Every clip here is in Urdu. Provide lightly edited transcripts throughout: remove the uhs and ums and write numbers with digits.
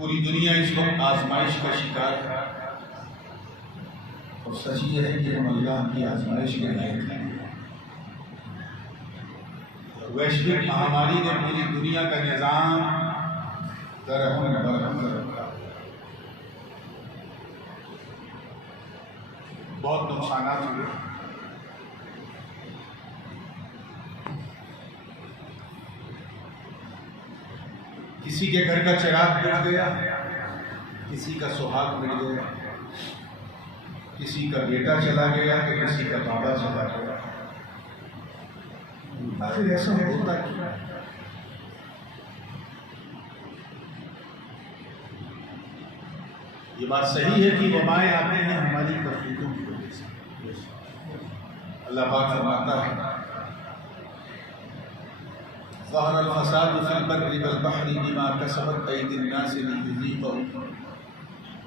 پوری دنیا اس وقت آزمائش کا شکار ہے، اور سچ یہ ہے کہ ہم اللہ کی آزمائش کے لائق ہیں۔ ویشوک مہاماری نے پوری دنیا کا نظام درہم برہم کر رکھا، بہت نقصانات ہوئے۔ کسی کے گھر کا چراغ بجھ گیا، کسی کا سہاگ مٹ گیا، کسی کا بیٹا چلا گیا تو کسی کا بابا چلا گیا۔ آخر ایسا ہوتا کیا؟ یہ بات صحیح ہے کہ وبائیں آتی ہیں ہماری کرتوتوں کی وجہ سے۔ اللہ پاک فرماتا ہے ظہر الفساد فی البر والبحر بما کسبت ایدی الناس لیذیقہم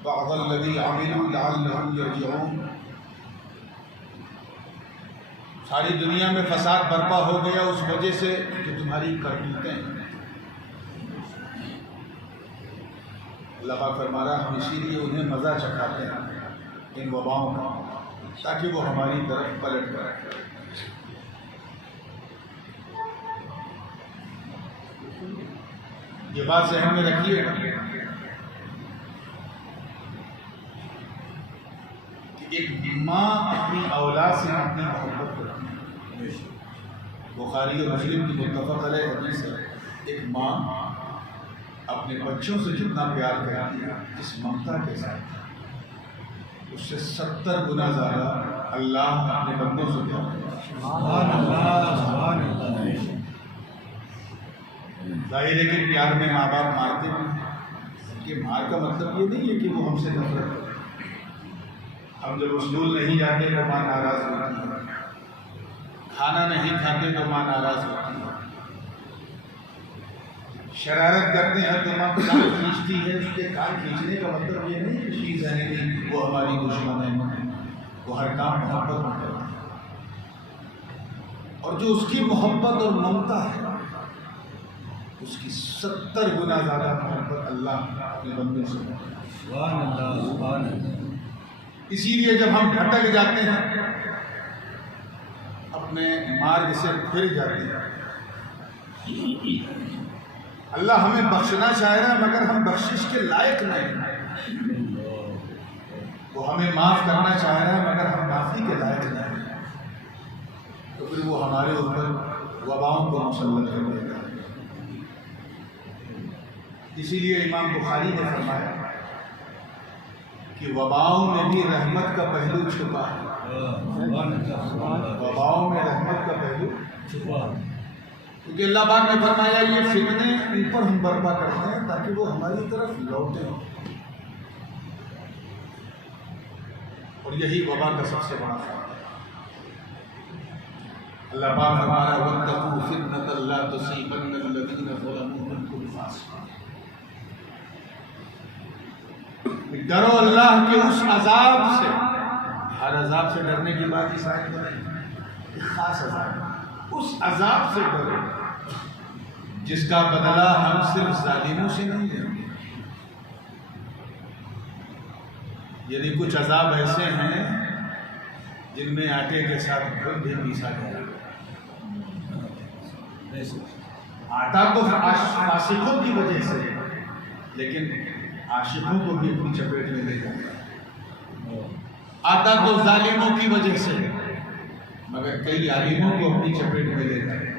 بعض الذی عملوا لعلہم یرجعون۔ ساری دنیا میں فساد برپا ہو گیا اس وجہ سے جو تمہاری کرتوتیں ہیں۔ اللہ پاک فرما رہا ہم اسی لیے انہیں مزہ چکھاتے ہیں ان وباؤں کا، تاکہ وہ ہماری طرف پلٹ کریں۔ یہ بات ذہن میں رکھیے کہ ایک ماں اپنی اولاد سے اپنی محبت کرتی ہے۔ بخاری اور مسلم کی متفق علیہ حدیث ہے، ایک ماں اپنے بچوں سے جتنا پیار کرتی ہے اس ممتا کے ساتھ، اس سے 70 گنا زیادہ اللہ اپنے بندوں سے پیار کرتا ہے۔ سبحان اللہ، سبحان اللہ۔ ظاہر ہے کہ پیار میں ماں باپ مارتے ہیں، کہ مار کا مطلب یہ نہیں ہے کہ وہ ہم سے نفرت کرتے۔ ہم جب اسکول نہیں جاتے تو ماں ناراض ہوتی ہے، کھانا نہیں کھاتے تو ماں ناراض ہوتی ہے، شرارت کرتے ہیں تو ماں کان کھینچتی ہے۔ اس کے کان کھینچنے کا مطلب یہ نہیں کہ چیز ہے کہ وہ ہماری دشمن ہے، وہ ہر کام محبت میں کرتی ہے، اور جو اس کی محبت اور ممتا ہے اس کی 70 گنا زیادہ محبت اللہ اپنے بندوں سے کرتا ہے۔ سبحان اللہ، سبحان اللہ۔ اسی لیے جب ہم بھٹک جاتے ہیں، اپنے مارگ سے پھر جاتے ہیں، اللہ ہمیں بخشنا چاہ رہا ہے مگر ہم بخشش کے لائق نہیں، وہ ہمیں معاف کرنا چاہ رہا ہے مگر ہم معافی کے لائق نہیں، تو پھر وہ ہمارے اوپر وباؤں کو مسلط کر دے گا۔ اسی لیے امام بخاری نے فرمایا کہ وباؤں میں بھی رحمت کا پہلو چھپا ہے، وباؤں میں رحمت کا پہلو چھپا ہے، کیونکہ اللہ پاک نے فرمایا یہ فتنے ان پر ہم برپا کرتے ہیں تاکہ وہ ہماری طرف لوٹیں، اور یہی وبا کا سب سے بڑا فائدہ ہے۔ اللہ پاک فرمایا وَاتَّقُوا فِتْنَةً لَا تُصِيبَنَّ الَّذِينَ ظَلَمُوا مِنكُمْ خَاصَّةً۔ ڈرو اللہ کے اس عذاب سے، ہر عذاب سے ڈرنے کی بات اس آیت میں نہیں، خاص عذاب، اس عذاب سے ڈرو جس کا بدلہ ہم صرف ظالموں سے نہیں لیں گے۔ یعنی کچھ عذاب ایسے ہیں جن میں آٹے کے ساتھ گھر بھی پیسا جائے گا۔ آٹا تو فاسقوں کی وجہ سے، لیکن عاشقوں کو بھی اپنی چپیٹ میں لے جاتا ہے۔ آتا تو ظالموں کی وجہ سے، مگر کئی عالموں کو اپنی چپیٹ میں لے جاتا ہے۔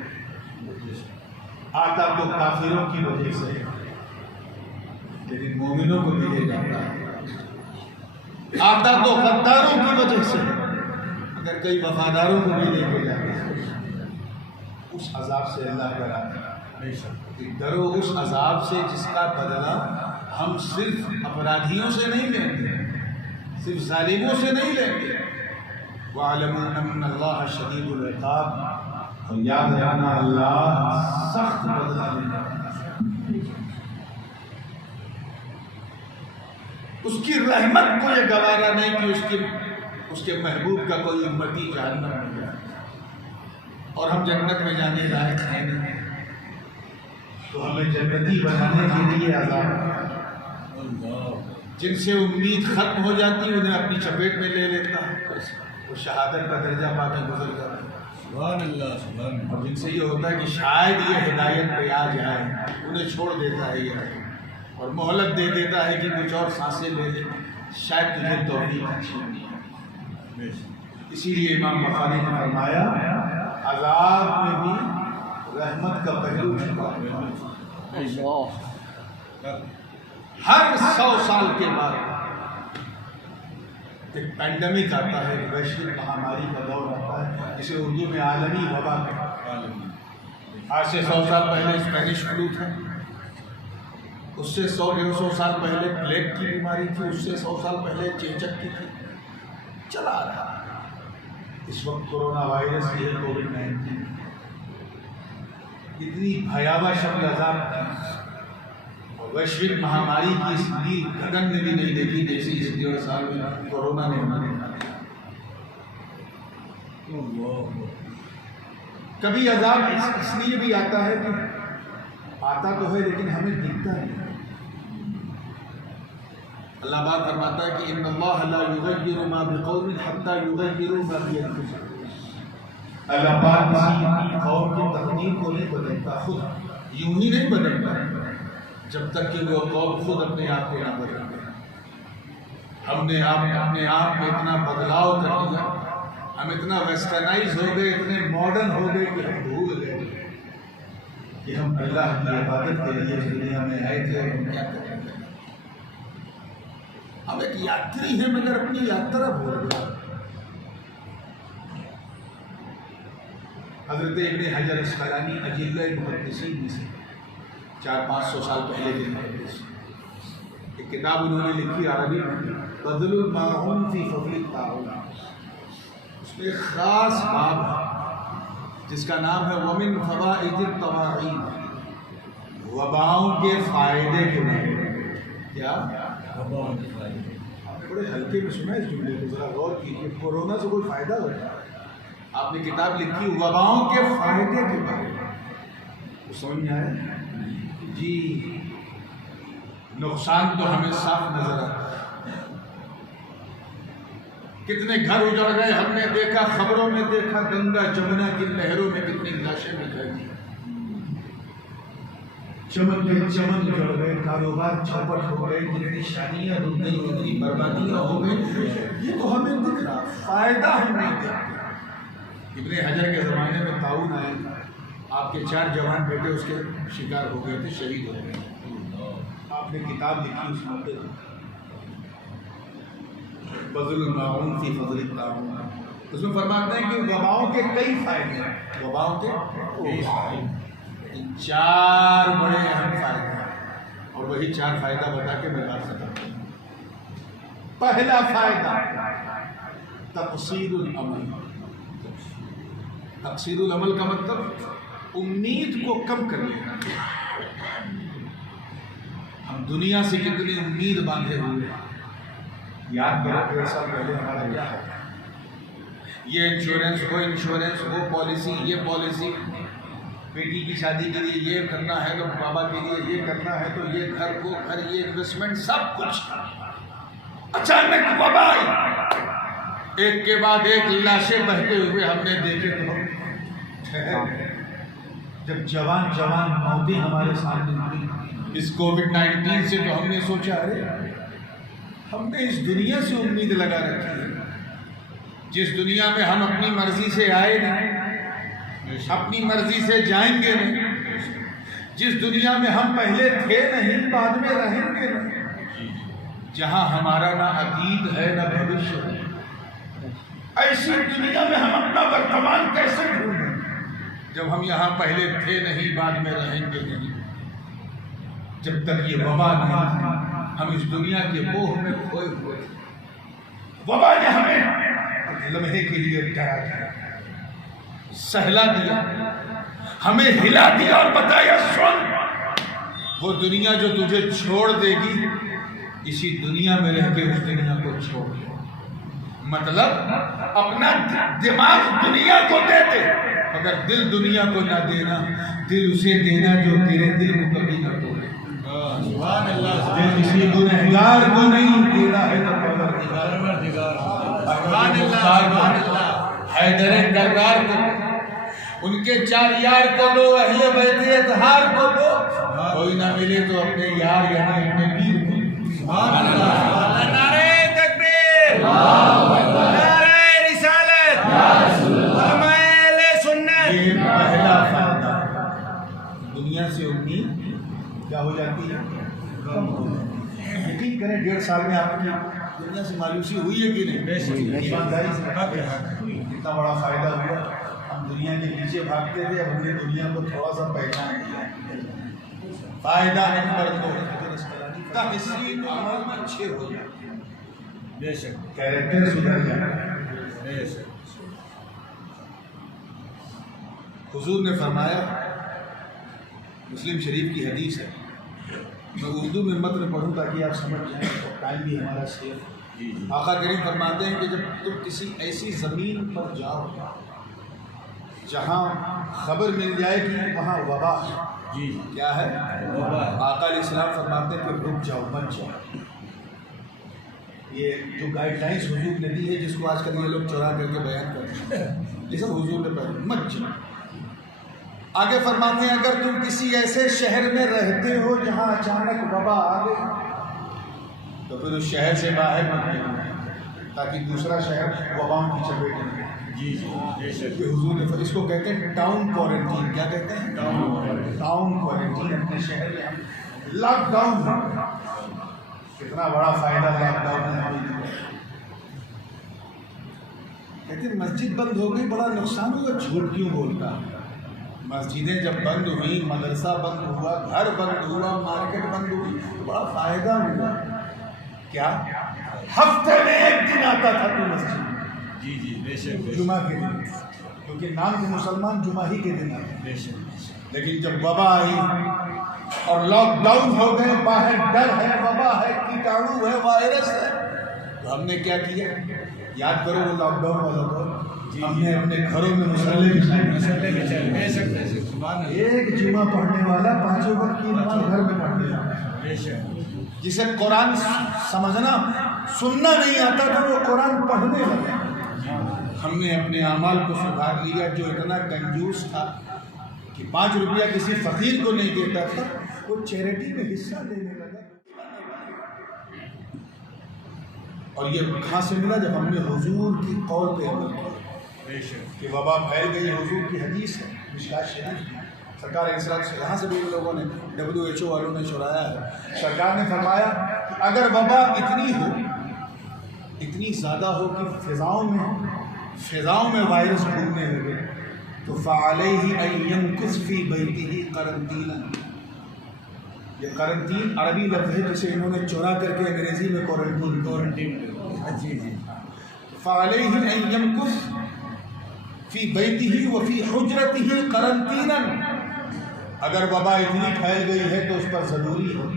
آتا تو کافروں کی وجہ سے، لیکن مومنوں کو بھی لے جاتا ہے۔ آتا تو غداروں کی وجہ سے، مگر کئی وفاداروں کو بھی لے کے جاتا ہے۔ اس عذاب سے اللہ کا راضی، ڈرو اس عذاب سے جس کا بدلہ ہم صرف اپرادھیوں سے نہیں لیں گے، صرف ظالموں سے نہیں لیں گے۔ وَاعْلَمُوا أَنَّ اللَّهَ شَدِيدُ الْعِقَابِ، اور یاد رکھنا اللہ سخت بدلہ لینے والا ہے۔ اس کی رحمت کو یہ گوارا نہیں کہ اس کے محبوب کا کوئی امتی جہنم میں جائے، اور ہم جنت میں جانے لائق ہیں نہیں، تو ہمیں جنتی بنانے کے لیے عذاب جن سے امید ختم ہو جاتی انہیں اپنی چپیٹ میں لے لیتا ہے، وہ شہادت کا درجہ پا کے گزر جاتا ہے۔ سبحان اللہ سبحان اللہ۔ اور جن سے یہ ہوتا ہے کہ شاید یہ ہدایت پہ آ جائے، انہیں چھوڑ دیتا ہے یہ اور مہلت دے دیتا ہے کہ کچھ اور سانسیں لے لے، شاید تجھے توفیق چھینی۔ اسی لیے امام بخاری نے فرمایا عذاب میں بھی رحمت کا پہلو چھپا ہے۔ ہر 100 سال کے بعد ایک پینڈیمک آتا ہے، ایک ویشوک مہاماری کا دور آتا ہے، جسے اردو میں عالمی وبا کہتے ہیں۔ آج سے 100 سال پہلے اسپینش فلو تھا، اس سے 100-150 سال پہلے پلیگ کی بیماری تھی، اس سے 100 سال پہلے چیچک کی تھی، چلا رہا۔ اس وقت کورونا وائرس کی ہے، کووڈ-19 اتنی بھیاوہ شکل عذاب تھی اور ویشوک مہاماری کی اس کی گگن میں بھی نہیں دیکھی جیسی اس 1.5 سال میں کورونا نے ہمارے کبھی عذاب اس لیے بھی آتا ہے کہ آتا تو ہے لیکن ہمیں دکھتا نہیں۔ اللہ بات فرماتا ہے کہ ان اللہ لا یغیر ما بقوم حتی یغیروا ما بانفسہم۔ اللہ پاک کسی قوم کی تقدیر کو نہیں بدلتا، خود یوں ہی نہیں بدلتا جب تک کہ وہ قوم خود اپنے آپ کو نہ بدلے۔ ہم نے اپنے آپ میں اتنا بدلاؤ کر دیا، ہم اتنا ویسٹرنائز ہو گئے، اتنے ماڈرن ہو گئے کہ ہم بھول گئے کہ ہم اللہ کی عبادت کے لیے دنیا میں آئے تھے اور ہم کیا کریں گے۔ ہم ایک یاتری ہیں مگر اپنی یاترا بھول گئے۔ حضرت ابن حجر اسقلانی اجلہ محدثین میں سے 400-500 سال پہلے کے محدث، ایک کتاب انہوں نے لکھی عربی میں، بدل الماعون فی فضل الطاعون۔ اس میں ایک خاص باب ہے جس کا نام ہے ومن فوائد الطواعین، وباؤں کے فائدے کے بارے میں۔ کیا وباؤں کے فائدے؟ آپ نے بڑے ہلکے میں سنا اس جملے کو، ذرا غور کیجیے، کورونا سے کوئی فائدہ ہوتا ہے؟ آپ نے کتاب لکھی وباؤں کے فائدے کے بارے میں، سمجھ میں آئے؟ جی نقصان تو ہمیں صاف نظر آتا ہے، کتنے گھر اجڑ گئے ہم نے دیکھا، خبروں میں دیکھا، گنگا جمنا کی نہروں میں کتنی لاشیں بکھر گئی، چمن کے چمن اجڑ گئے، کاروبار چوپٹ ہو گئے، کتنی شادیاں رک گئی، کتنی بربادیاں ہو گئی، یہ تو ہمیں دکھ رہا، فائدہ ہم نہیں دیکھتے۔ ابن حجر کے زمانے میں طاعون آئے، آپ کے 4 جوان بیٹے اس کے شکار ہو گئے تھے، شہید ہو گئے۔ آپ نے کتاب لکھی اس موقع پر، بدل الماعون فی فضل الطاعون۔ اس میں فرماتے ہیں کہ وباؤں کے کئی فائدے ہیں، وباؤں کے کئی فائدے، 4 بڑے اہم فائدے ہیں، اور وہی 4 فائدہ بتا کے میں بات ختم کروں۔ پہلا فائدہ تقصیر العمل۔ تقصیر العمل کا مطلب امید کو کم کر لینا۔ ہم دنیا سے کتنی امید باندھے ہوئے ہیں، یاد کرو 1.5 سال پہلے ہمارا کیا ہے، یہ انشورنس، وہ انشورنس، وہ پالیسی، یہ پالیسی، بیٹی کی شادی کے لیے یہ کرنا ہے تو بابا کے لیے یہ کرنا ہے تو یہ گھر کو گھر، یہ انویسٹمنٹ، سب کچھ۔ اچانک وبا آئی، ایک کے بعد ایک لاشیں بہتے ہوئے ہم نے دیکھے تو جب جوان موتیں ہمارے سامنے ہوئی اس کووڈ-19 سے، تو ہم نے سوچا ارے ہم نے اس دنیا سے امید لگا رکھی ہے، جس دنیا میں ہم اپنی مرضی سے آئے نہیں، اپنی مرضی سے جائیں گے نہیں، جس دنیا میں ہم پہلے تھے نہیں، بعد میں رہیں گے نہیں، جہاں ہمارا نہ عتیت ہے نہ بھوشیہ ہے، ایسی دنیا میں ہم اپنا ورتمان کیسے ڈھونڈیں جب ہم یہاں پہلے تھے نہیں، بعد میں رہیں گے نہیں۔ جب تک یہ وبا نہیں تھی ہم اس دنیا کے موہ میں کھوئے ہوئے تھے، وبا نے ہمیں لمحے کے لیے ڈرا دیا، سہلا دیا، ہمیں ہلا دیا اور بتایا سن، وہ دنیا جو تجھے چھوڑ دے گی، اسی دنیا میں رہ کے اس دنیا کو چھوڑ دے۔ مطلب اپنا دماغ دنیا کو دے دے مگر دل دنیا کو نہ دینا، دل اسے دینا جو تیرے دل کو کبھی نہ توڑے۔ سبحان اللہ دل کسی گنہگار کو نہیں دینا ہے تو پروردگار پروردگار سبحان اللہ حیدر کرار کو ان کے چار یار کو دو، اہل بیت اطہار کو دو، کوئی نہ ملے تو اپنے یار یعنی اپنے پیر کو۔ سبحان اللہ نعرہ تکبیر، نعرہ رسالت، علماء اہل سنت۔ یہ پہلا فائدہ، دنیا سے امید کیا ہو جاتی ہے؟ کم ہو جاتی ہے۔ یقین کریں 1.5 سال میں آپ کی دنیا سے مایوسی ہوئی ہے کہ نہیں؟ ایمانداری سے کتنا بڑا فائدہ ہوا۔ ہم دنیا کے پیچھے بھاگتے تھے، اب ہم نے دنیا کو تھوڑا سا پہچان لیا۔ فائدہ نمبر 2، تحسین عمل میں اچھے ہو جائے، بے شک کیریکٹر سدھر جائے۔ بے شک حضور نے فرمایا، مسلم شریف کی حدیث ہے، میں اردو میں متن پڑھوں تاکہ آپ سمجھ جائیں، تو ٹائم بھی ہمارا سیف۔ آقا کریم فرماتے ہیں کہ جب تم کسی ایسی زمین پر جاؤ جہاں خبر مل جائے کہ وہاں وبا ہے، جی کیا ہے؟ وبا ہے۔ آقا علیہ السلام فرماتے ہیں کہ رک جاؤ، مت جاؤ۔ یہ جو گائیڈ لائنس حضور نے دی ہے، جس کو آج کل یہ لوگ چورا کر کے بیان کرتے ہیں، یہ سب حضور نے پڑھا، مت جاؤ۔ آگے فرماتے ہیں اگر تم کسی ایسے شہر میں رہتے ہو جہاں اچانک وبا آ گئی تو پھر اس شہر سے باہر مت نکلو تاکہ دوسرا شہر وباؤں کی چپیٹ میں۔ جی جی بے شک کہ حضور نے اس کو کہتے ہیں ٹاؤن کوارنٹین۔ کیا کہتے ہیں؟ Town quarantine. اپنے شہر میں ہم لاک ڈاؤن، کتنا بڑا فائدہ لاک ڈاؤن میں ہمیں ملا۔ کہتے ہیں مسجد بند ہو گئی، بڑا نقصان ہوا، جھوٹ کیوں بولتا؟ مسجدیں جب بند ہوئی، مدرسہ بند ہوا، گھر بند ہوا، مارکیٹ بند ہوئی، بڑا فائدہ ہوا۔ کیا؟ ہفتے میں 1 دن آتا تھا تو مسجد، جی جی بے شک جمعہ کے دن، کیونکہ نام کے مسلمان جمعہ ہی کے دن آتے۔ بے شک لیکن جب وبا آئی اور لاک ڈاؤن ہو گئے، باہر ڈر ہے، وبا ہے، کیٹاڑو ہے، وائرس ہے، تو ہم نے کیا کیا؟ یاد کرو وہ لاک ڈاؤن والا دور، ہم نے اپنے گھروں میں مصلے بچھائے۔ مسئلے میں چل بے شک سبحان اللہ ایک جمعہ پڑھنے والا 5 وقت کی نماز گھر میں پڑھنے والا، بے شک جسے قرآن سمجھنا سننا نہیں آتا تھا وہ قرآن پڑھنے لگا۔ ہم نے اپنے اعمال کو سدھار لیا۔ جو اتنا کنجوس تھا کہ 5 روپیہ کسی فقیر کو نہیں دیتا تھا، وہ چیریٹی میں حصہ لینے لگا۔ اور یہ کہاں سے ملا؟ جب ہم نے حضور کی قول پہ عمل کیا بے شک کہ وبا پھیل گئی۔ حضور کی حدیث ہے، مشکات شریف کی، سرکار یہاں سے بھی ان لوگوں نے WHO والوں نے چرایا ہے۔ سرکار نے فرمایا کہ اگر وبا اتنی ہو، اتنی زیادہ ہو کہ فضاؤں میں وائرس گھومنے لگے تو فعلیہ ان یمکث فی بیتہ قرنطینہ۔ یہ قرنطین عربی لفظ ہے جسے انہوں نے چورا کر کے انگریزی میں کوارنٹین۔ جی جی فعلیہ ان یمکث فی بیتہ وفی حجرتہ قرنطینا۔ اگر وبا اتنی پھیل گئی ہے تو اس پر ضروری ہے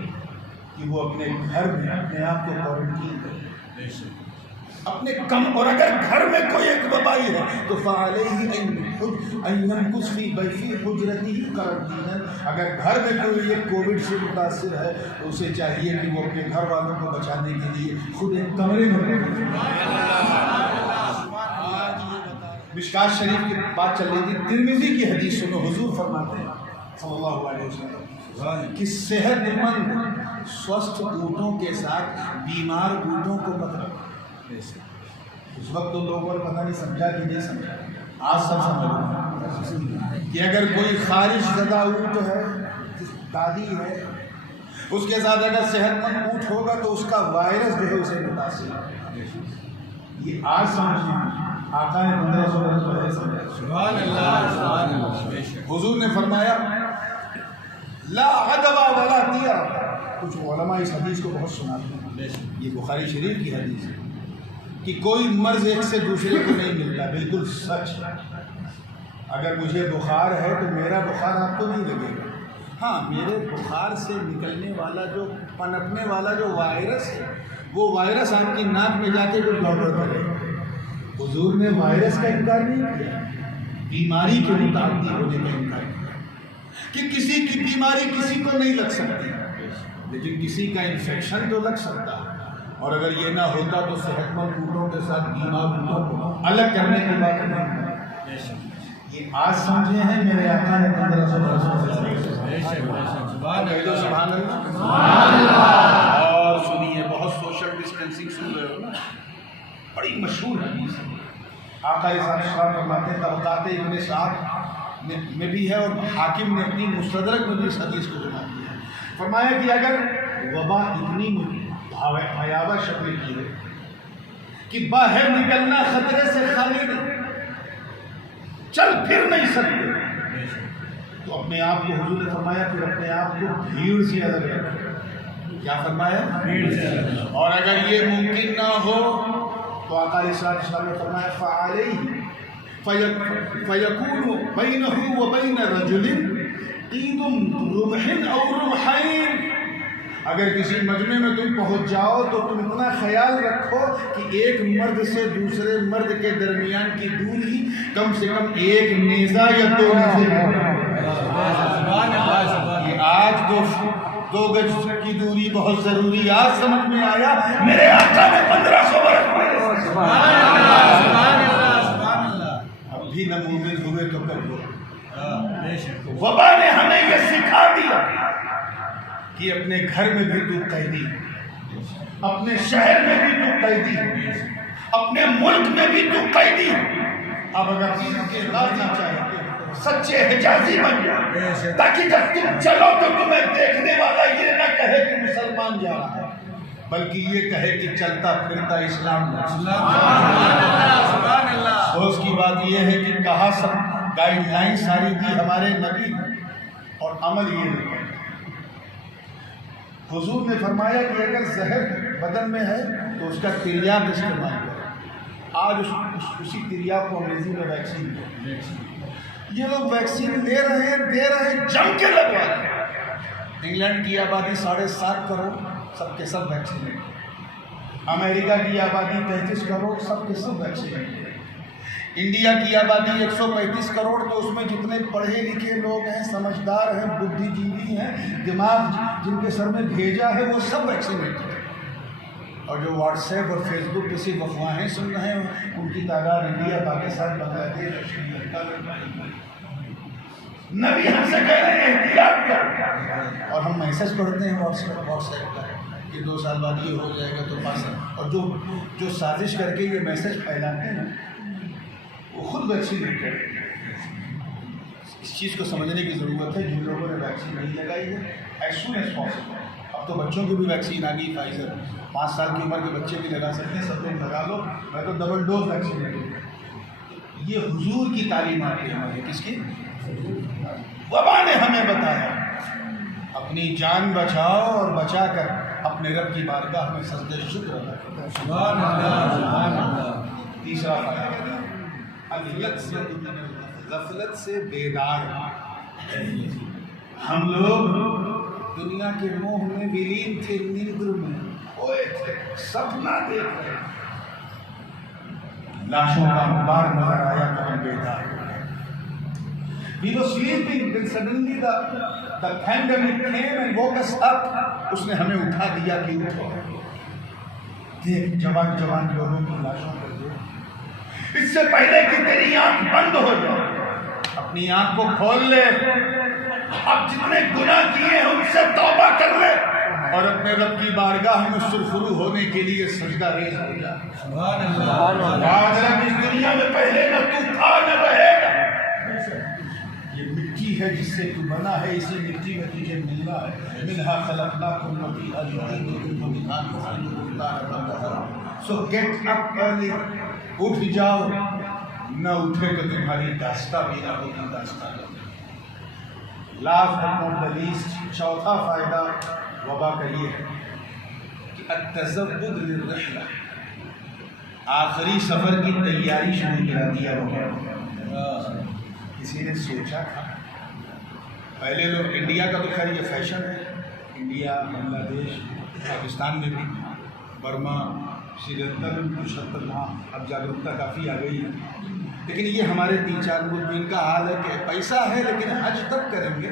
کہ وہ اپنے گھر میں اپنے آپ کو کوارنٹین کرے، بے شک اپنے کم۔ اور اگر گھر میں کوئی ایک وبائی ہے تو فعلیہ ان یمکث فی حجرتہ قرنطینا۔ اگر گھر میں کوئی ایک کووڈ سے متاثر ہے تو اسے چاہیے کہ وہ اپنے گھر والوں کو بچانے کے لیے خود ایک کمرے میں رہے۔ مشکات شریف کی بات چل رہی تھی، ترمذی کی حدیث سنو۔ حضور فرماتے ہیں صلی اللہ علیہ وسلم کہ صحت مند سوستھ اونٹوں کے ساتھ بیمار اونٹوں کو مت رکھو۔ اس وقت تو لوگوں نے پتہ نہیں سمجھا کہ نہیں سمجھا، آج سب سمجھ کہ اگر کوئی خارش زدہ اونٹ ہے، دادی ہے، اس کے ساتھ اگر صحت مند اونٹ ہوگا تو اس کا وائرس جو ہے اسے متاثر ہے۔ یہ آج سمجھیں، آقا نے 1500 برس پہلے سمجھا۔ سبحان اللہ سبحان اللہ بے شک حضور نے فرمایا لا عدوى ولا طیرہ۔ کچھ علماء اس حدیث کو بہت سناتے ہیں، بے شک یہ بخاری شریف کی حدیث ہے کہ کوئی مرض ایک سے دوسرے کو نہیں ملتا، بالکل سچ ہے۔ اگر مجھے بخار ہے تو میرا بخار آپ کو نہیں لگے گا، ہاں میرے بخار سے نکلنے والا جو پنپنے والا جو وائرس ہے وہ وائرس آپ کی ناک میں جا کے جو گڑبڑ کرے گا۔ حضور نے وائرس کا انکار نہیں کیا، بیماری کے متعدی ہونے کا انکار کیا کہ کسی کی بیماری کسی کو نہیں لگ سکتی۔ لیکن کسی کا انفیکشن تو لگ سکتا ہے، اور اگر یہ نہ ہوتا تو صحت مند اونٹوں کے ساتھ بیمار اونٹوں کو الگ کرنے کی بات نہیں۔ یہ آج سمجھے ہیں میرے آقا نے 1500 برسوں سے۔ سبحان اللہ۔ اور سنیے، بہت سوشل ڈسٹینسنگ سن رہے ہو نا، بڑی مشہور حدیث ہے۔ آقا علیہ السلام فرماتے ہیں، طبقات ابن سعد میں بھی ہے اور حاکم نے اپنی مستدرک میں بھی اس حدیث کو جمع کیا ہے۔ فرمایا کہ اگر وبا اتنی بھیاوہ شکل کی ہے کہ باہر نکلنا خطرے سے خالی نہیں، چل پھر نہیں سکتے، تو اپنے آپ کو، حضور نے فرمایا، پھر اپنے آپ کو بھیڑ سے الگ رکھو۔ کیا فرمایا؟ بھیڑ سے الگ۔ اور اگر یہ ممکن نہ ہو تو آقا علیہ السلام نے فرمایا فعلیہ فیکون بینہ و بین رجل قید رمح او رمحین۔ اگر کسی مجمع میں تم پہنچ جاؤ تو تم اتنا خیال رکھو کہ ایک مرد سے دوسرے مرد کے درمیان کی دوری کم سے کم ایک نیزہ یا 2 نیزے ہے۔ یہ آج 2 گز کی دوری بہت ضروری، آج سمجھ میں آیا میرے آقا نے 1500 برس پہلے۔ اب بھی نہ مومن ہوئے تو کب ہو۔ وبا نے ہمیں یہ سکھا دیا کہ اپنے گھر میں بھی تو قیدی، اپنے شہر میں بھی تو قیدی، اپنے ملک میں بھی تو قیدی۔ اب اگر کے نہ چاہتے سچے حجازی بن جائے، تاکہ جب تم چلو تو تمہیں دیکھنے والا یہ نہ کہے کہ مسلمان جا رہا ہے، بلکہ یہ کہے کہ چلتا پھرتا اسلام۔ افسوس کی بات یہ ہے کہ کہا سب گائیڈ لائن ساری دی ہمارے نبی، اور عمل یہ نہیں۔ حضور نے فرمایا کہ اگر زہر بدن میں ہے تو اس کا تریاق استعمال کریں۔ آج اسی تریاق کو انگریزی میں ویکسین ہے۔ یہ لوگ ویکسین لے رہے ہیں، دے رہے ہیں، جم کے لگوا رہے ہیں۔ انگلینڈ کی آبادی 7.5 کروڑ، سب کے سب ویکسینیٹ۔ امریکہ کی آبادی 33 کروڑ، سب کے سب ویکسینیٹ۔ انڈیا کی آبادی 135 کروڑ، تو اس میں جتنے پڑھے لکھے لوگ ہیں، سمجھدار ہیں، بدھی جیوی ہیں، دماغ جن کے سر میں بھیجا ہے، وہ سب ویکسینیٹ ہیں۔ اور جو واٹس ایپ اور فیس بک پہ صرف افواہیں سن رہے ہیں، ان کی تعداد انڈیا، پاکستان، بنگلہ دیش اور شری لنکا میں۔ نبی ہم سے کہہ رہے ہیں احتیاط کر، اور ہم میسج پڑھتے ہیں واٹس ایپ کا کہ 2 سال بعد یہ ہو جائے گا تو پاس۔ اور جو سازش کر کے یہ میسج پھیلاتے ہیں وہ خود ویکسینیٹڈ۔ اس چیز کو سمجھنے کی ضرورت ہے، جن لوگوں نے ویکسین نہیں لگائی ہے، ایز سون ایز پاسبل۔ اب تو بچوں کی بھی ویکسین آ گئی، فائزر، 5 سال کی عمر کے بچے بھی لگا سکتے ہیں، سب لوگ لگا لو۔ میں تو ڈبل ڈوز ویکسین۔ یہ حضور کی تعلیمات ہے ہماری، کس کی؟ وبا نے ہمیں بتایا اپنی جان بچاؤ اور بچا کر اپنے رب کی بارگاہ میں سجدہ شکر ادا کرو۔ تیسرا فائدہ، غفلت سے بیدار۔ ہم لوگ دنیا کے موہ میں ولین تھے، نیندر میں ہوئے تھے، سپنا دیکھ رہے، لاشوں کا انبار نظر آیا تو ہم بیدار ہو گئے۔ We were sleeping, then suddenly the pandemic came and woke us up۔ اس نے ہمیں اٹھا دیا کہ اٹھو، دیکھ جوان لوگوں کی لاشوں پر دیکھ، اس سے پہلے کہ تیری آنکھ بند ہو جائے، اپنی آنکھ کو کھول لے۔ اب جتنے گناہ کیے ہیں ان سے توبہ کر لے، اور اپنے رب کی بارگاہ میں سرخرو ہونے کے لیے سجدہ ریز ہو جا۔ آج رب اس دنیا میں پہلے نہ تو تھا نہ رہے گا۔ یہ مٹی ہے جس سے تو بنا ہے، اسی مٹی میں تجھے ملنا ہے۔ منہا خلقناکم وفیہا نعیدکم ومنہا نخرجکم تارۃ اخری۔ سو گیٹ اپ ارلی، اٹھ جاؤ، نہ اٹھے تو تمہاری داستہ بھی نہ ہوگی، داستہ نہ ہوگی۔ Last but not the least, چوتھا فائدہ وبا کا یہ ہے کہ التزود للرحلہ، آخری سفر کی تیاری شروع کرا دیا وبا۔ کسی نے سوچا تھا؟ پہلے لوگ، انڈیا کا تو خیر یہ فیشن ہے، انڈیا، بنگلہ دیش، پاکستان میں بھی، برما، سری لنکا میں بھی کچھ حد تک وہاں اب جاگرکتا کافی آ گئی ہے، لیکن یہ ہمارے 3-4 ملک میں ان کا حال ہے کہ پیسہ ہے لیکن حج تب کریں گے